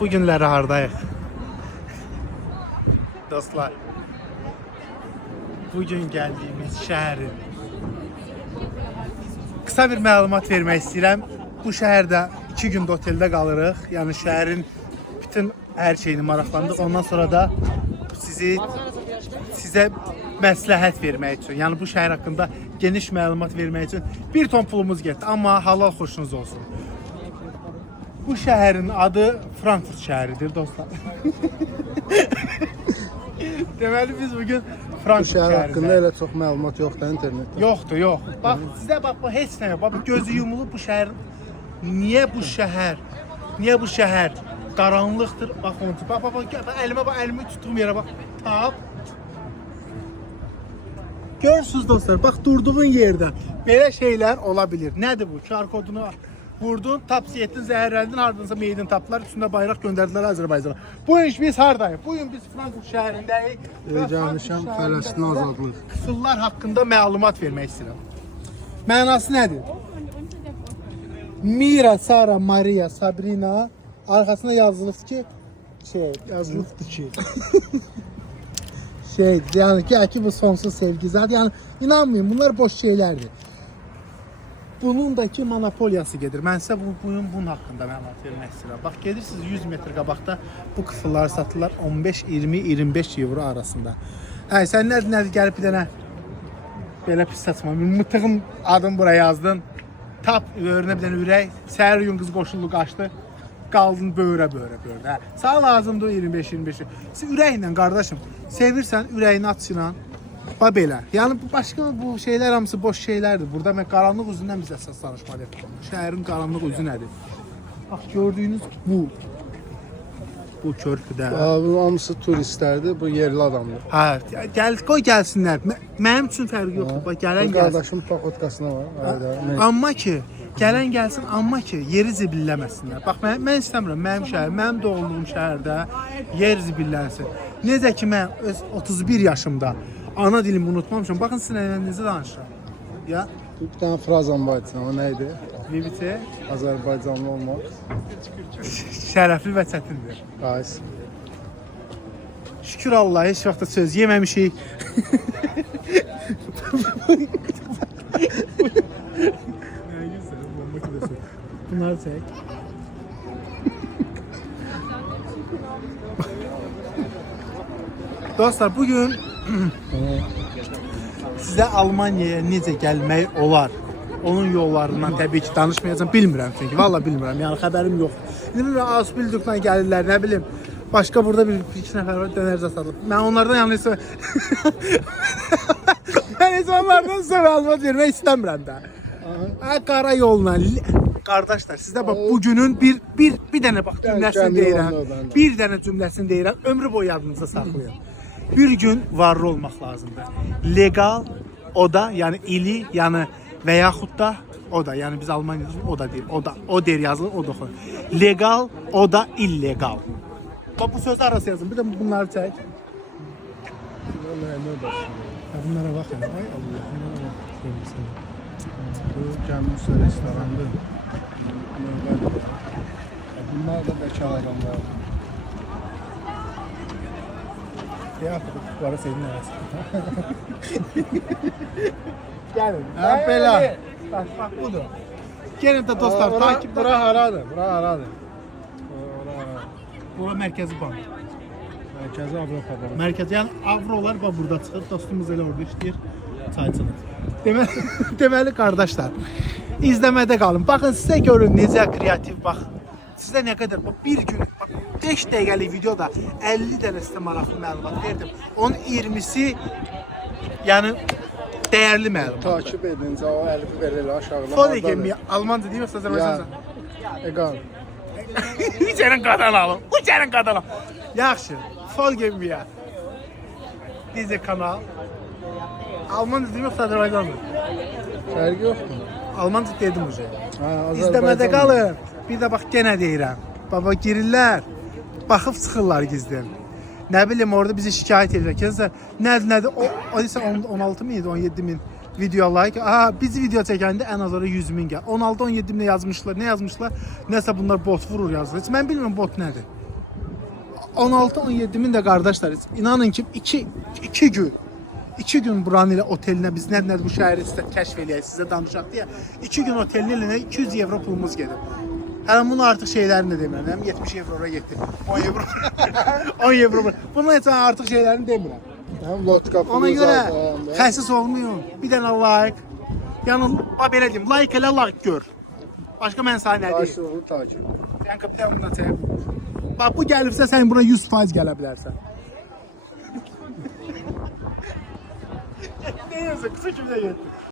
Bu günləri hardayıq? Dostlar, bugün gəldiyimiz şəhərin qısa bir məlumat vermək istəyirəm. Bu şəhərdə 2 gün oteldə qalırıq. Yəni şəhərin bütün hər şeyini maraqlandıq. Ondan sonra da sizə məsləhət vermək üçün, yəni bu şəhər haqqında geniş məlumat vermək üçün bir ton pulumuz getdi. Amma halal xoşunuz olsun. Bu şəhərin adı Frankfurt şəhəridir dostlar. Deməli biz bugün Frankfurt şəhəri. Bu şəhər haqqında elə çox məlumat yoxdur internetdə. Yoxdur, yox. Bax sizə bax bu heç nə yox. Bax bu gözü yumulu bu şəhər. Niyə bu şəhər qaranlıqdır? Bax onu. Bax əlimi tutduğum yerə bax. Tap. Görürsüz dostlar, bax durduğun yerdə belə şeylər ola bilir. Nədir bu? QR kodunu vurdun, tapsiyə etdin, zəhərləndin, ardınca meyidin tapdılar, üstündə bayraq göndərdilər Azərbaycana. Bu gün biz hardayıq? Bu gün biz Frankfurt şəhərindəyik. Gəlmişəm, Fələstin azadlıq. Qıfıllar haqqında məlumat vermək istəyirəm. Mənası nədir? Mira, Sara, Maria, Sabrina arxasına yazılıbdır ki, yəni ki bu sonsuz sevgi zaten. Yəni inanmayın, bunlar boş şeylərdir. Bunun da ki monopoliyası gedir. Mən sizə bunun haqqında məlumat vermək istəyirəm. Bax gedirsiniz 100 metr qabaqda bu qıfılları satırlar 15, 20, 25 euro arasında. Hə, sən nədir gəlib bir dənə belə pis saçma. Mıtığın adını buraya yazdın. Tap öyrünə bir dənə ürək. Səhər gün qız qoşullu qaçdı. Qaldın böyrə. Hə. Sağ lazımdır 25. Siz ürəklə qardaşım, sevirsən ürəyini açılan. Bax belə. Yəni bu başqa bu şeylər hamısı boş şeylərdir. Burada mən qaranlıq üzündən biz əsas danışmalıyıq. Şəhərin qaranlıq üzü nədir? Bax gördüyünüz bu körpüdə. Bu hamısı turistlərdir, bu yerli adamlar. Hə, qoy gəlsinlər. Mənim üçün fərqi yoxdur. Bax gələn gəlsin. Qardaşım paxotkasına var. Amma ki gələn gəlsin, amma ki yeri zibilləməsinlər. Bax mən istəmirəm mənim şəhər, mənim doğulduğum şəhərdə yer zibillənsin. Necə ki mən öz 31 yaşımda ana dilimi unutmamışam. Baxın sizə necə danışıram. Ya. Bir dənə frazam var içində, o nə idi? Libiti Azərbaycanlı olmaq. Şərəfli və çətindir. Qays. Şükür Allah, heç vaxt da söz yeməmişik. Bunları çək. Dostlar, bugün sizə Almaniyaya necə gəlmək olar? Onun yollarından təbii ki danışmayacağım, bilmirəm çünki, valla bilmirəm, yəni xəbərim yoxdur. İndi Asbildükdən gəlirlər, nə bilim, başqa burada bir iki nəfər var, dönərcə satılıb. Mən onlardan yanlış mən heç onlardan sizə məlumat vermək istəmirəm də. Qara yolla, qardaşlar, sizə bax, bugünün bir dənə bax cümləsini deyirəm, bir dənə cümləsini deyirəm, ömrü boyu yadınıza saxlayın. Bir gün varlı olmaq lazımdır. Legal, o da, yəni ili, yəni və yaxud da o da, yəni biz Almaniyada o da deyir, o deyir yazılır, o da oxuyur. Legal, o da illegal. Bax bu söz arası yazın, bir də bunları çək. Bunlara baxın, ay Allah. Bu gəlmişsə restorandır. Bunlar da bekar adamlar. Ya, bu ara senin arası. Gəlin. Belə. Bax budur. Gelin də dostlar, takip bura haradır? Bura haradır? Bura Mərkəzi Bank. Mərkəzi Avropada. Mərkəzi, yəni avrolar bax burada çıxır. Dostumuz elə orada işləyir. Çayçılıq. Deməli qardaşlar, izləmədə qalın. Baxın sizə görün necə kreativ bax. Sizə nə qədər bir gün 5 dəqiqəlik videoda 50 dənə sizə maraqlı məlumat verdim. Onun 20'si yəni dəyərli məlumat. Takip edincə o əlifi verir aşağıda. Folgemi Almanca deyil yoxsa Azərbaycanca? Egal. Uçarın qadan alım. Yaxşı. Folgemi. Bizə kanal. Almanca deyil yoxsa Azərbaycanca? Fərqi yoxdur. Almanca dedim uca. İzləmədə qalın. Bir də bax yenə deyirəm. Baba girirlər. Baxıb çıxırlar gizlən. Nə bilim orada bizi şikayət edirlər. Nədir? O isə 16 min idi, 17 min video like. Biz video çəkəndə ən azı 100.000 gəl. 16-17 minə yazmışlar. Nə yazmışlar? Nəsə bunlar bot vurur yazır. Heç mən bilmirəm bot nədir. 16-17 min də qardaşlar, inanın ki 2 gün buranın ilə otelinə biz nə bu şəhəri sizə kəşf eləyək, sizə danışaq deyə 2 gün otelin ilə 200 evro pulumuz gedir. Hələ bunu artıq şeylərini də demirəm. 70 evrora getdi. 10 evro. 10 evro. Bunun heç artıq şeylərini demirəm. Həm lotka Ona pulu görə zaten. xəsis olmayın. Bir dənə like. Yəni belə deyim, like elə like gör. Başqa mən sənə nə deyim? Karşılıqlı takip. Sən kapitan buna çək. Bax bu gəlibsə sən bura 100% gələ bilərsən. Neyse kısa kimdə getdi.